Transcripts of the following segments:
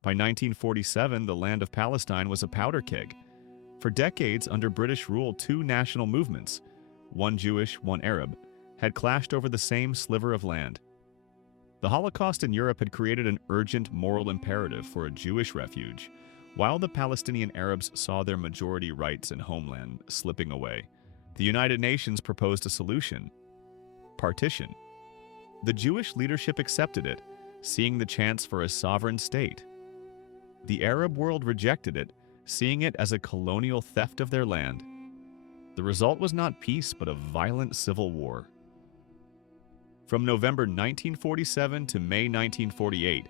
By 1947, the land of Palestine was a powder keg. For decades, under British rule, two national movements, one Jewish, one Arab, had clashed over the same sliver of land. The Holocaust in Europe had created an urgent moral imperative for a Jewish refuge, while the Palestinian Arabs saw their majority rights and homeland slipping away. The United Nations proposed a solution: partition. The Jewish leadership accepted it, seeing the chance for a sovereign state. The Arab world rejected it, seeing it as a colonial theft of their land. The result was not peace, but a violent civil war. From November 1947 to May 1948,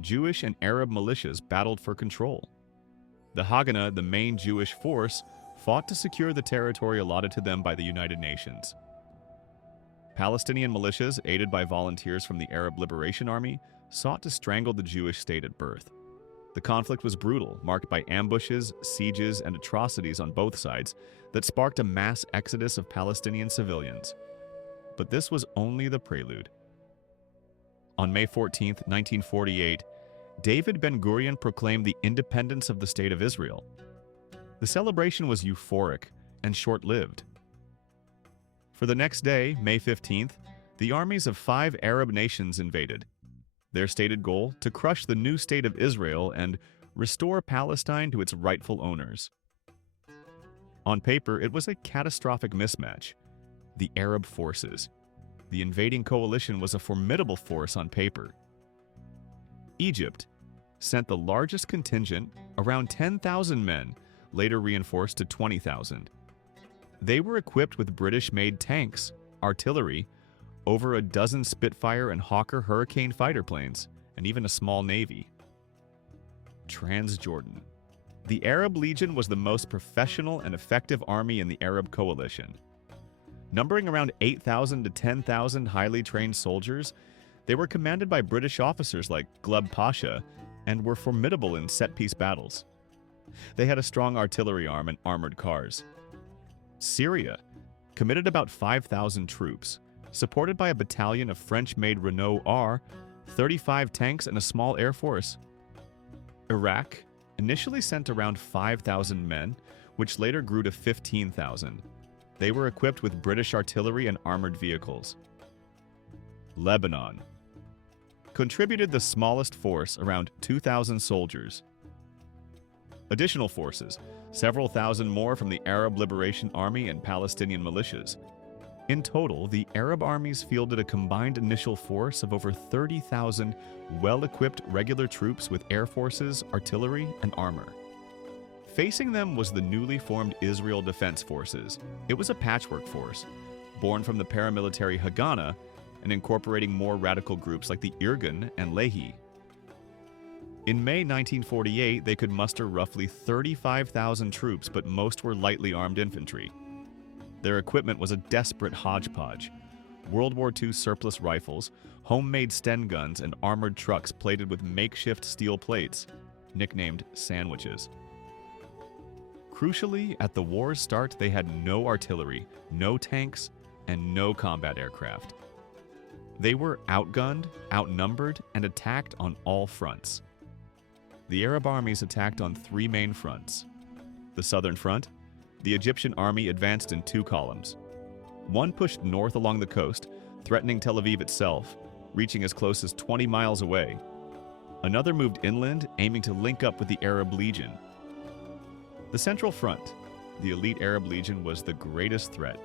Jewish and Arab militias battled for control. The Haganah, the main Jewish force, fought to secure the territory allotted to them by the United Nations. Palestinian militias, aided by volunteers from the Arab Liberation Army, sought to strangle the Jewish state at birth. The conflict was brutal, marked by ambushes, sieges, and atrocities on both sides that sparked a mass exodus of Palestinian civilians. But this was only the prelude. On May 14, 1948, David Ben-Gurion proclaimed the independence of the State of Israel. The celebration was euphoric and short-lived. For the next day, May 15th, the armies of 5 Arab nations invaded. Their stated goal: to crush the new state of Israel and restore Palestine to its rightful owners. On paper, it was a catastrophic mismatch. The Arab forces. The invading coalition was a formidable force on paper. Egypt sent the largest contingent, around 10,000 men, later reinforced to 20,000. They were equipped with British-made tanks, artillery, over a dozen Spitfire and Hawker Hurricane fighter planes, and even a small navy. Transjordan. The Arab Legion was the most professional and effective army in the Arab coalition. Numbering around 8,000 to 10,000 highly trained soldiers, they were commanded by British officers like Gleb Pasha and were formidable in set-piece battles. They had a strong artillery arm and armored cars. Syria committed about 5,000 troops, supported by a battalion of French-made Renault R, 35 tanks, and a small air force. Iraq initially sent around 5,000 men, which later grew to 15,000. They were equipped with British artillery and armored vehicles. Lebanon contributed the smallest force, around 2,000 soldiers. Additional forces, several thousand more from the Arab Liberation Army and Palestinian militias. In total, the Arab armies fielded a combined initial force of over 30,000 well-equipped regular troops with air forces, artillery, and armor. Facing them was the newly formed Israel Defense Forces. It was a patchwork force, born from the paramilitary Haganah and incorporating more radical groups like the Irgun and Lehi. In May 1948, they could muster roughly 35,000 troops, but most were lightly armed infantry. Their equipment was a desperate hodgepodge: World War II surplus rifles, homemade Sten guns, and armored trucks plated with makeshift steel plates, nicknamed sandwiches. Crucially, at the war's start, they had no artillery, no tanks, and no combat aircraft. They were outgunned, outnumbered, and attacked on all fronts. The Arab armies attacked on 3 main fronts. The southern front, the Egyptian army advanced in 2 columns. One pushed north along the coast, threatening Tel Aviv itself, reaching as close as 20 miles away. Another moved inland, aiming to link up with the Arab Legion. The central front, the elite Arab Legion, was the greatest threat.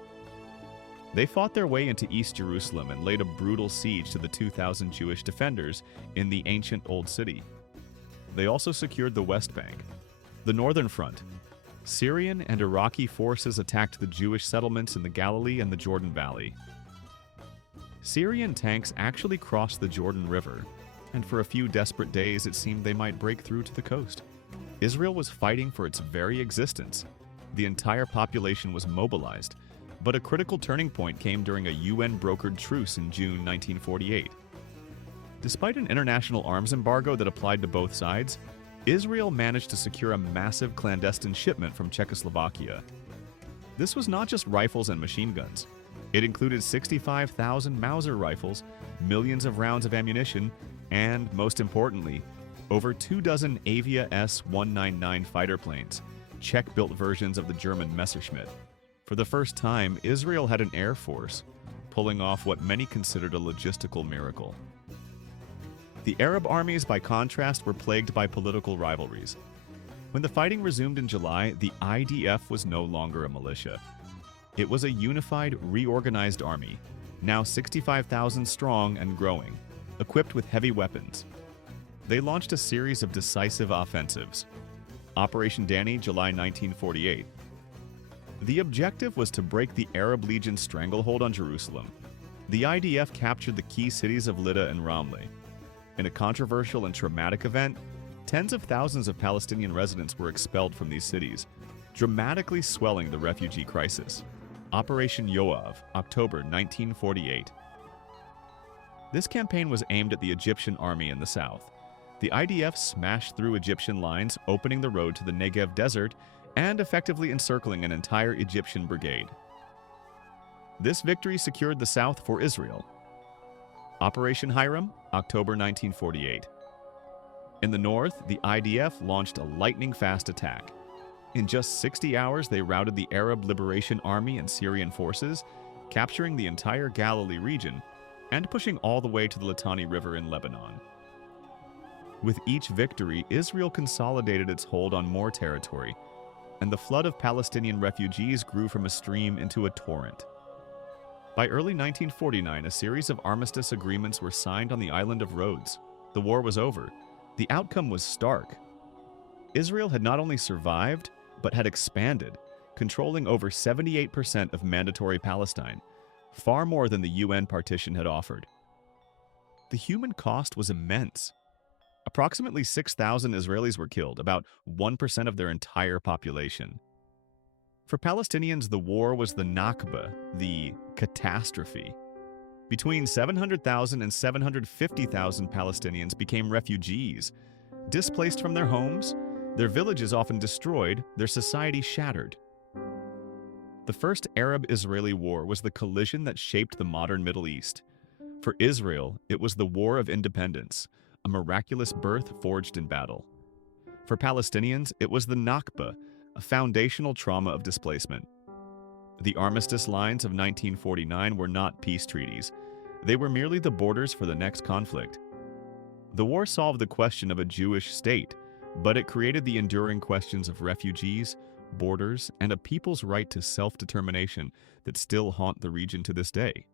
They fought their way into East Jerusalem and laid a brutal siege to the 2,000 Jewish defenders in the ancient Old City. They also secured the West Bank. The northern front, Syrian and Iraqi forces attacked the Jewish settlements in the Galilee and the Jordan Valley. Syrian tanks actually crossed the Jordan River, and for a few desperate days it seemed they might break through to the coast. Israel was fighting for its very existence. The entire population was mobilized, but a critical turning point came during a UN-brokered truce in June 1948. Despite an international arms embargo that applied to both sides, Israel managed to secure a massive clandestine shipment from Czechoslovakia. This was not just rifles and machine guns. It included 65,000 Mauser rifles, millions of rounds of ammunition, and, most importantly, over 24 Avia S-199 fighter planes, Czech-built versions of the German Messerschmitt. For the first time, Israel had an air force, pulling off what many considered a logistical miracle. The Arab armies, by contrast, were plagued by political rivalries. When the fighting resumed in July, the IDF was no longer a militia. It was a unified, reorganized army, now 65,000 strong and growing, equipped with heavy weapons. They launched a series of decisive offensives. Operation Danny, July 1948. The objective was to break the Arab Legion's stranglehold on Jerusalem. The IDF captured the key cities of Lydda and Ramleh. In a controversial and traumatic event, tens of thousands of Palestinian residents were expelled from these cities, dramatically swelling the refugee crisis. Operation Yoav, October 1948. This campaign was aimed at the Egyptian army in the south. The IDF smashed through Egyptian lines, opening the road to the Negev desert and effectively encircling an entire Egyptian brigade. This victory secured the south for Israel. Operation Hiram, October 1948. In the north, the IDF launched a lightning-fast attack. In just 60 hours, they routed the Arab Liberation Army and Syrian forces, capturing the entire Galilee region and pushing all the way to the Litani River in Lebanon. With each victory, Israel consolidated its hold on more territory, and the flood of Palestinian refugees grew from a stream into a torrent. By early 1949, a series of armistice agreements were signed on the island of Rhodes. The war was over. The outcome was stark. Israel had not only survived, but had expanded, controlling over 78% of mandatory Palestine, far more than the UN partition had offered. The human cost was immense. Approximately 6,000 Israelis were killed, about 1% of their entire population. For Palestinians, the war was the Nakba, the catastrophe. Between 700,000 and 750,000 Palestinians became refugees, displaced from their homes, their villages often destroyed, their society shattered. The first Arab-Israeli war was the collision that shaped the modern Middle East. For Israel, it was the War of Independence, a miraculous birth forged in battle. For Palestinians, it was the Nakba, a foundational trauma of displacement. The armistice lines of 1949 were not peace treaties. They were merely the borders for the next conflict. The war solved the question of a Jewish state, but it created the enduring questions of refugees, borders, and a people's right to self-determination that still haunt the region to this day.